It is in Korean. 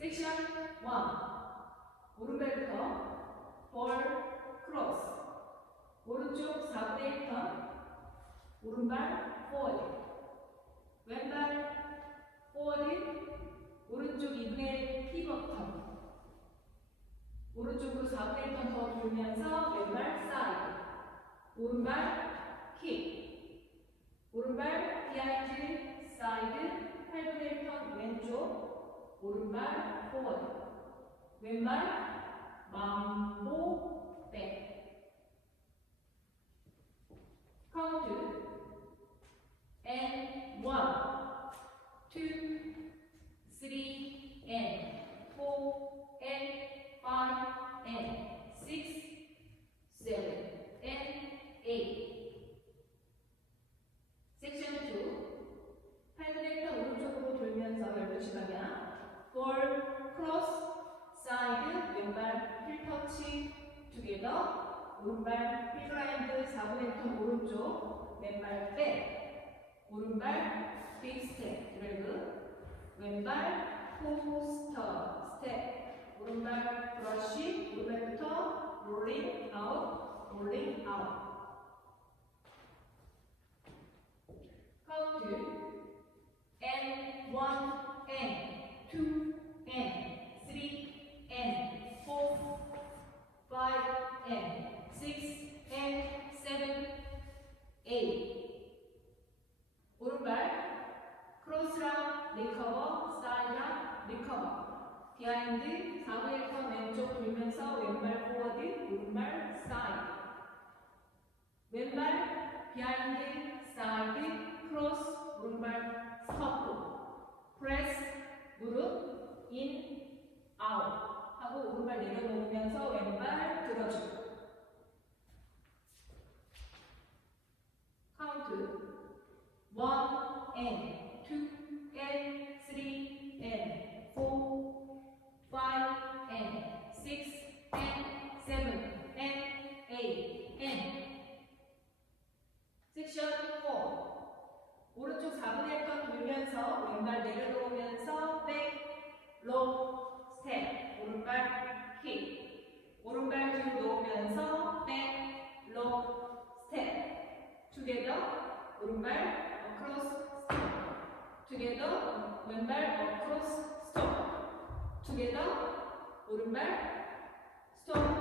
섹션 1. 오른발부터 볼 크로스. 오른쪽 4분의 1턴. 오른발 포워드. 왼발 포워드. 오른쪽 2분의 1 피벗 턴. 오른쪽으로 4분의 1턴 더 돌면서 왼발 사이드. 오른발 킥. 오른발 비하인드 사이드. 8분의 1턴 왼쪽. 오른발 포워드. 왼발 mambo 백. 카운트 and 1, 2, 3 and 4 and 5 and 6, 7 and 8. 섹션 2. 8분의 1턴 오른쪽으로 돌면서 12시 방향. 볼 크로스 사이드 왼발 힐 터치 투게더. 오른발 힐그라인드 4분의 1턴 오른쪽. 왼발 백. 오른발 빅 스텝 드래그. 왼발 포스터 스텝. 오른발 브러쉬. 오른발부터 롤링 아웃 롤링 아웃. 카운트 and 1 and 2 and 3 and 4 5 and 6 and 7 8. 오른발 크로스랑 리커버 사이드랑 리커버. 비하인드 4분의 1턴 왼쪽 돌면서 왼발 포워드 오른발 사이드. 왼발 비하인드 사이드 크로스 오른발 스톱. 프레스 무릎 인 아웃 하고 오른발 내려놓으면서 왼발 들어주고. 카운트 1 and 2 and 3 and 4 5 and 6 and 7 and 8 and. 섹션 4. 오른쪽 4분의 1턴 돌면서 왼발 내려놓으면서 백 로 스텝. 오른발 킥. 오른발 뒤로 놓으면서 백 로 스텝. 투게더. 오른발 어크로스 스톱. 투게더. 왼발 어크로스 스톱. 투게더. 오른발 스톱.